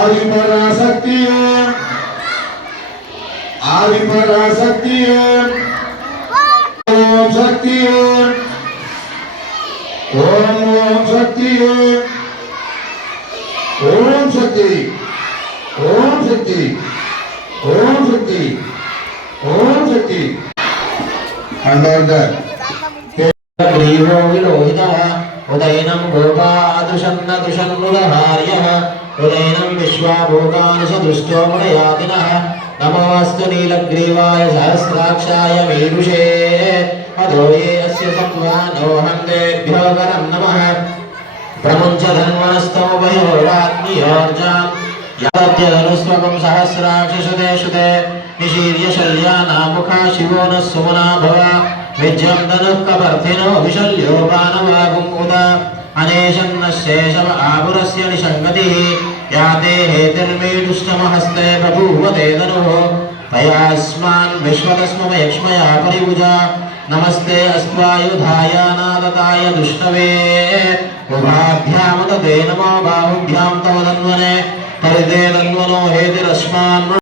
आदिपराशक्ति आदिपराशक्ति ओम शक्ति ओम शक्ति ओम शक्ति ओम शक्ति ओम शक्ति ओम शक्ति ग्रीवो विलोहितः उदयनं गोपादृशन्न दुषन्नुदहार्यः उदयनं विश्वाभोगानुसदृष्टो मुनयातिनः नमोऽस्तु नीलग्रीवाय सहस्राक्षाय मीरुषे अधो ये अस्य सत्त्वानो हन्तेभ्यो वरं नमः प्रमुञ्च धन्वनस्तौ वयोरात्मीयोर्जाम् यद्यधनुस्त्वकं सहस्राक्षशुते शुते निशीर्य शल्यानामुखा शिवो नः सुमना भव विज्यं धनुः कपर्थिनो विशल्यो बाणवागुम् उत अनेशन्नशेषव आपुरस्य निषङ्गतिः याते हेतिर्मेदुष्टमहस्ते बभूव ते धनुः तयास्मान् विश्वतस्मम यक्ष्मया परिभुजा नमस्ते अस्त्वायुधाय नादताय दुष्टवे उभाभ्यामुदते नमो बाहुभ्यां तव धन्वने परिते धन्वनो हेतिरस्मान्